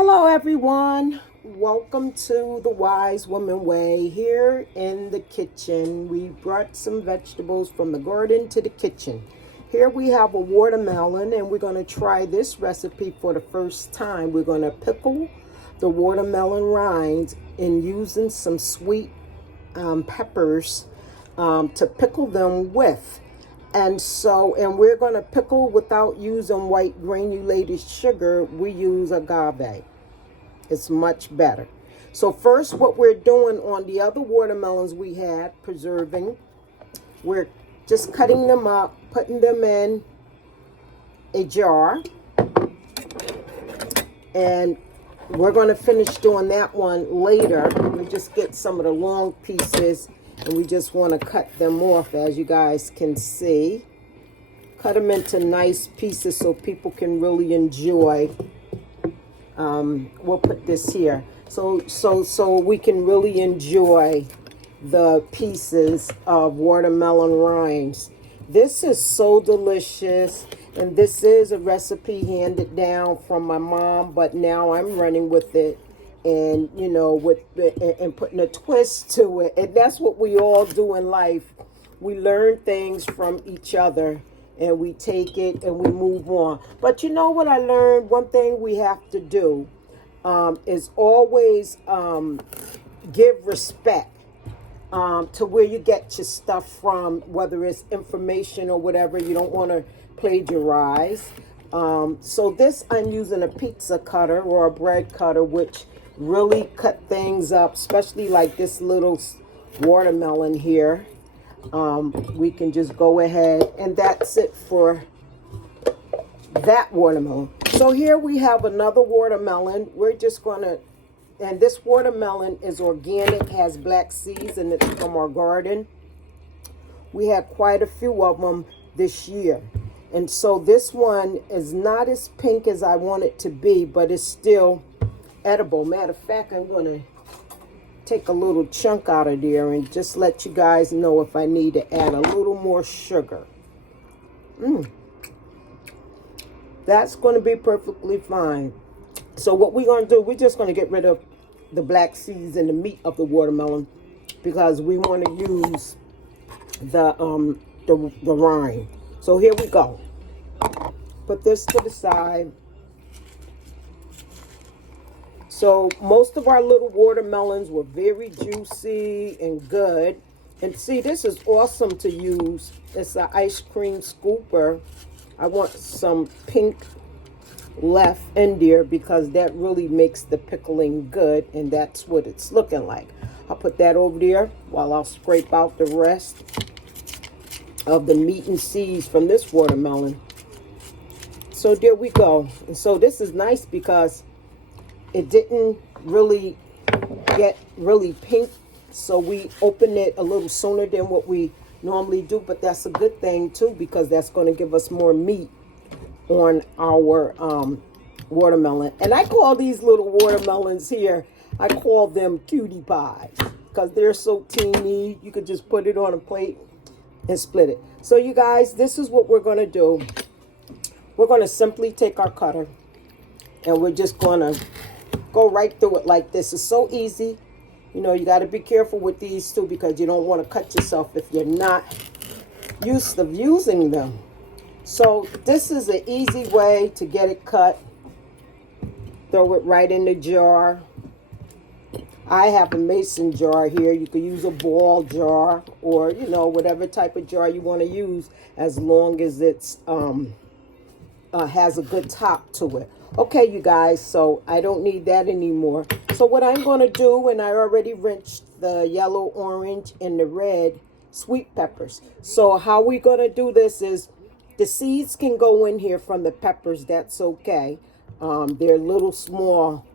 Hello, everyone. Welcome to the Wise Woman Way. Here in the kitchen, we brought some vegetables from the garden to the kitchen. Here we have a watermelon, and we're going to try this recipe for the first time. We're going to pickle the watermelon rinds and using some sweet peppers to pickle them with. And we're going to pickle without using white granulated sugar. We use agave. It's much better. So first, what we're doing on the other watermelons we had, preserving, we're just cutting them up, putting them in a jar. And we're going to finish doing that one later. We just get some of the long pieces. And we just want to cut them off, as you guys can see. Cut them into nice pieces so people can really enjoy. We'll put this here. So we can really enjoy the pieces of watermelon rinds. This is so delicious. And this is a recipe handed down from my mom. But now I'm running with it. And and putting a twist to it. And that's what we all do in life. We learn things from each other and we take it and we move on. But you know what I learned? One thing we have to do is always give respect to where you get your stuff from, whether it's information or whatever. You don't want to plagiarize. So this, I'm using a pizza cutter or a bread cutter, which really cut things up, especially like this little watermelon here. We can just go ahead, and that's it for that watermelon. So here we have another watermelon. We're just gonna, and this watermelon is organic, has black seeds, and it's from our garden. We had quite a few of them this year. And so this one is not as pink as I want it to be, but it's still edible. Matter of fact, I'm going to take a little chunk out of there and just let you guys know if I need to add a little more sugar. That's going to be perfectly fine. So what we're going to do, we're just going to get rid of the black seeds and the meat of the watermelon because we want to use the rind. So here we go. Put this to the side. So most of our little watermelons were very juicy and good. And see, this is awesome to use. It's an ice cream scooper. I want some pink left in there because that really makes the pickling good. And that's what it's looking like. I'll put that over there while I'll scrape out the rest of the meat and seeds from this watermelon. So there we go. And so this is nice because it didn't really get really pink, so we opened it a little sooner than what we normally do, but that's a good thing too because that's going to give us more meat on our watermelon. And I call these little watermelons here, I call them cutie pies because they're so teeny. You could just put it on a plate and split it. So you guys, this is what we're going to do. We're going to simply take our cutter and we're just going to go right through it like this. It's so easy. You know, you got to be careful with these too because you don't want to cut yourself if you're not used to using them. So this is an easy way to get it cut. Throw it right in the jar. I have a mason jar here. You could use a ball jar or, whatever type of jar you want to use as long as it's has a good top to it. Okay, you guys, so I don't need that anymore. So what I'm going to do, and I already rinsed the yellow, orange, and the red sweet peppers. So how we're going to do this is the seeds can go in here from the peppers. That's okay. They're little small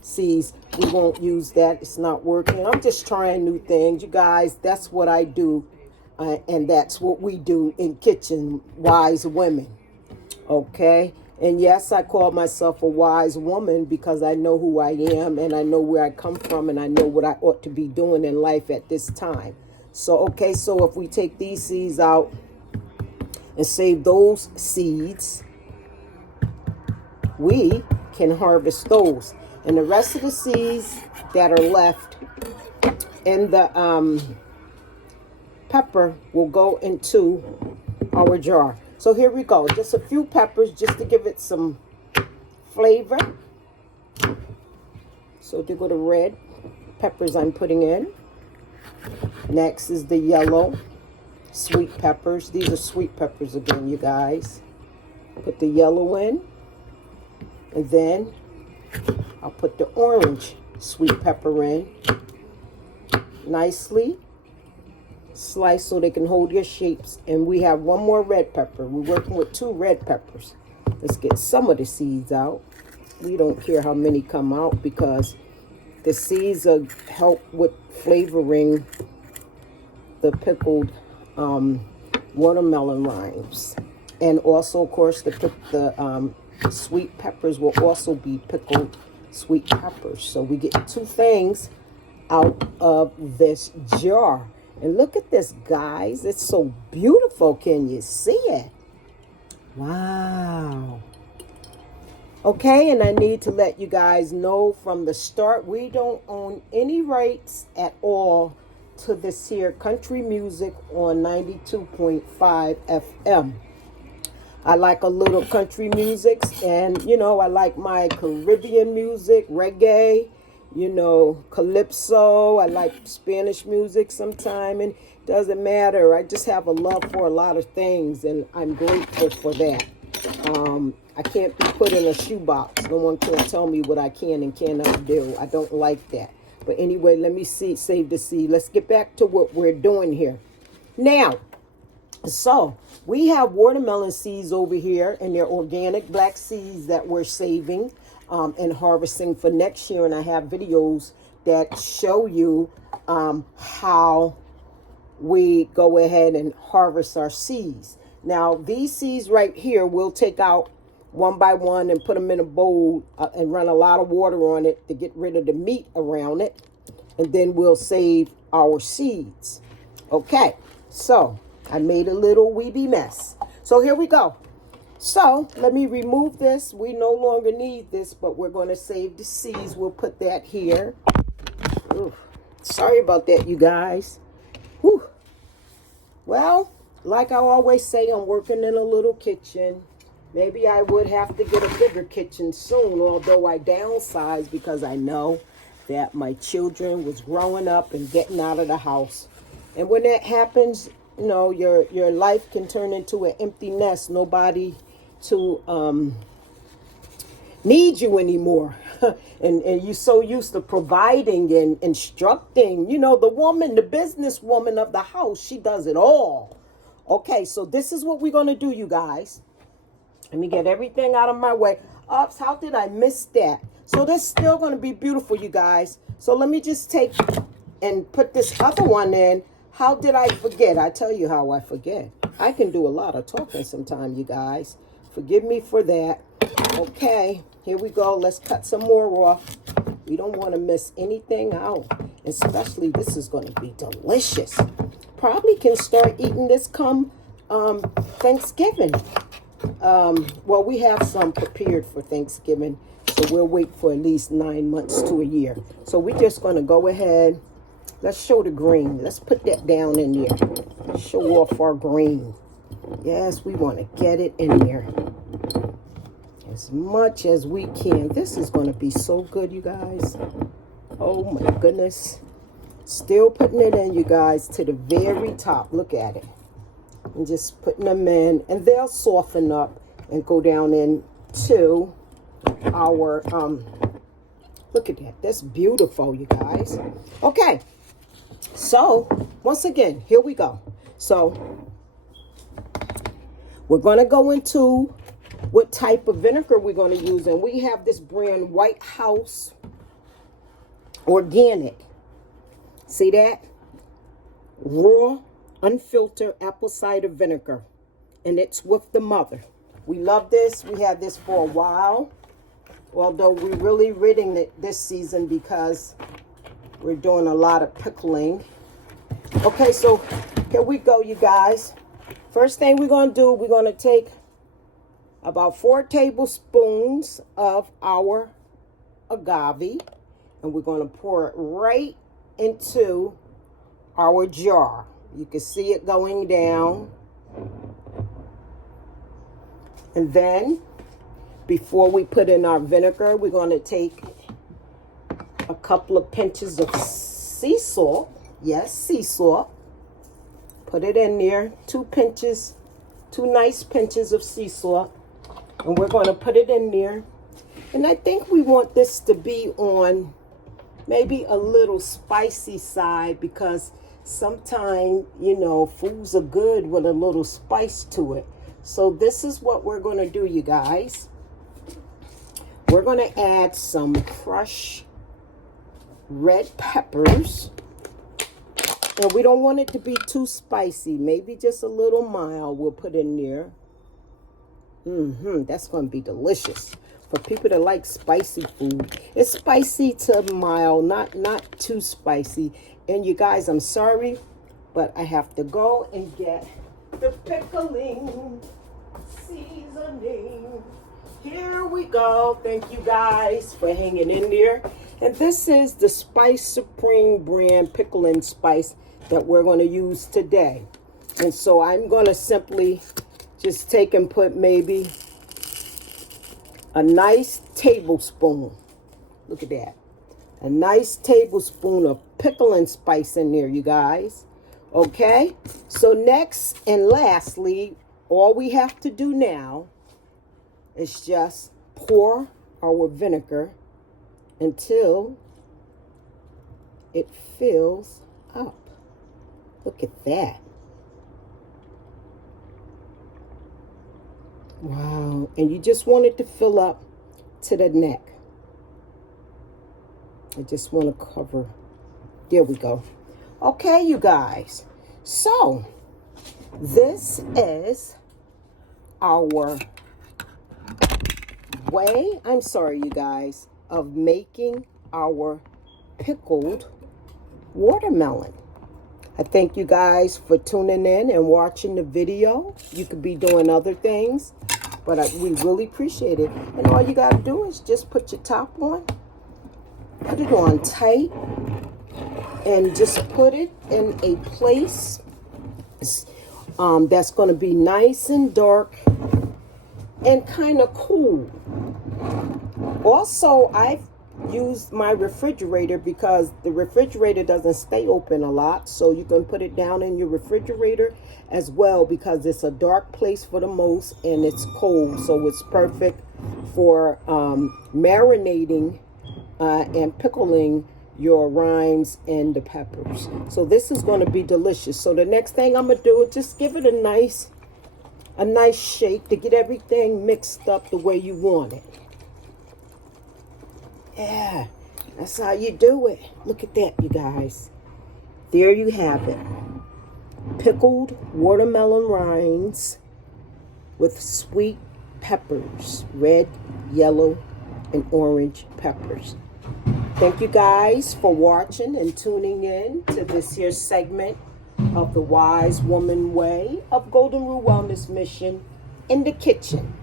seeds. We won't use that. It's not working. I'm just trying new things. You guys, that's what I do. And that's what we do in Kitchen Wise Women. Okay? And yes, I call myself a wise woman because I know who I am and I know where I come from and I know what I ought to be doing in life at this time. So, okay, so if we take these seeds out and save those seeds, we can harvest those. And the rest of the seeds that are left in the pepper will go into our jar. So here we go. Just a few peppers just to give it some flavor. So there go the red peppers I'm putting in. Next is the yellow sweet peppers. These are sweet peppers again, you guys. Put the yellow in. And then I'll put the orange sweet pepper in. Nicely sliced so they can hold their shapes. And we have one more red pepper. We're working with 2 red peppers. Let's get some of the seeds out. We don't care how many come out because the seeds help with flavoring the pickled watermelon rinds. And also, of course, the sweet peppers will also be pickled sweet peppers. So we get 2 things out of this jar. And look at this, guys. It's so beautiful. Can you see it? Wow. Okay, and I need to let you guys know from the start, we don't own any rights at all to this here country music on 92.5 FM. I like a little country music, and, you know, I like my Caribbean music, reggae, you know, calypso. I like Spanish music sometime, and it doesn't matter. I just have a love for a lot of things, and I'm grateful for that. I can't be put in a shoebox. No one can tell me what I can and cannot do. I don't like that. But anyway, let me save the seed. Let's get back to what we're doing here. Now, so we have watermelon seeds over here, and they're organic black seeds that we're saving and harvesting for next year. And I have videos that show you how we go ahead and harvest our seeds. Now, these seeds right here, we'll take out one by one and put them in a bowl and run a lot of water on it to get rid of the meat around it. And then we'll save our seeds. Okay, so I made a little weeby mess. So here we go. So let me remove this. We no longer need this, but we're going to save the seeds. We'll put that here. Ooh, sorry about that, you guys. Whew. Well, like I always say, I'm working in a little kitchen. Maybe I would have to get a bigger kitchen soon, although I downsized because I know that my children was growing up and getting out of the house. And when that happens, you know, your life can turn into an empty nest. Nobody to need you anymore. and you're so used to providing and instructing. You know, the woman, the business woman of the house, she does it all. Okay, so this is what we're going to do, you guys. Let me get everything out of my way. Oops, how did I miss that? So this is still going to be beautiful, you guys. So let me just take and put this other one in. How did I forget? I tell you how I forget. I can do a lot of talking sometimes, you guys. Forgive me for that. Okay, here we go. Let's cut some more off. We don't want to miss anything out. Especially this is going to be delicious. Probably can start eating this come Thanksgiving. Well, we have some prepared for Thanksgiving, so we'll wait for at least 9 months to a year. So we're just going to go ahead. Let's show the green. Let's put that down in there. Show off our green. Yes, we want to get it in there as much as we can. This is going to be so good, you guys. Oh my goodness. Still putting it in, you guys, to the very top. Look at it. And just putting them in, and they'll soften up and go down into our look at that. That's beautiful, you guys. Okay, so once again, here we go. So we're going to go into what type of vinegar we're going to use, and we have this brand White House Organic. See that? Raw unfiltered apple cider vinegar, and it's with the mother. We love this. We had this for a while, although we're really ridding it this season because we're doing a lot of pickling. Okay, so here we go, you guys. First thing we're going to do, we're going to take about 4 tablespoons of our agave, and we're going to pour it right into our jar. You can see it going down. And then, before we put in our vinegar, we're going to take a couple of pinches of sea salt. Yes, sea salt. Put it in there. 2 pinches, 2 nice pinches of sea salt. And we're going to put it in there. And I think we want this to be on maybe a little spicy side, because sometimes, you know, foods are good with a little spice to it. So this is what we're going to do, you guys. We're going to add some crushed red peppers. And we don't want it to be too spicy. Maybe just a little mild we'll put in there. That's going to be delicious. For people that like spicy food. It's spicy to mild, not too spicy. And you guys, I'm sorry, but I have to go and get the pickling seasoning. Here we go. Thank you guys for hanging in there. And this is the Spice Supreme brand pickling spice that we're going to use today. And so I'm going to simply just take and put maybe a nice tablespoon. Look at that. A nice tablespoon of pickling spice in there, you guys. Okay? So next and lastly, all we have to do now is just pour our vinegar until it fills up. Look at that. Wow. And you just want it to fill up to the neck. I just want to cover. There we go. Okay, you guys. So, this is our way, I'm sorry, you guys, of making our pickled watermelon. I thank you guys for tuning in and watching the video. You could be doing other things, but we really appreciate it. And all you got to do is just put your top on, put it on tight, and just put it in a place that's going to be nice and dark and kind of cool. Also, I've used my refrigerator because the refrigerator doesn't stay open a lot, so you can put it down in your refrigerator as well, because it's a dark place for the most and it's cold, so it's perfect for marinating and pickling your rinds and the peppers. So this is going to be delicious. So the next thing I'm gonna do is just give it a nice shake to get everything mixed up the way you want it. Yeah, that's how you do it. Look at that, you guys. There you have it. Pickled watermelon rinds with sweet peppers. Red, yellow, and orange peppers. Thank you guys for watching and tuning in to this here segment of the Wise Woman Way of Golden Rule Wellness Mission in the kitchen.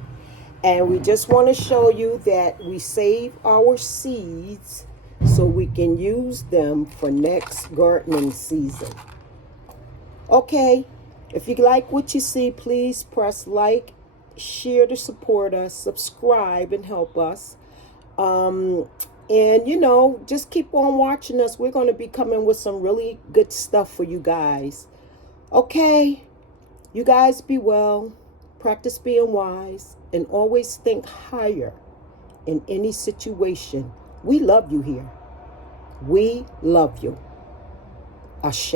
And we just want to show you that we save our seeds so we can use them for next gardening season. Okay, if you like what you see, please press like, share to support us, subscribe and help us. And, you know, just keep on watching us. We're going to be coming with some really good stuff for you guys. Okay, you guys be well. Practice being wise and always think higher in any situation. We love you here. We love you. Ashe.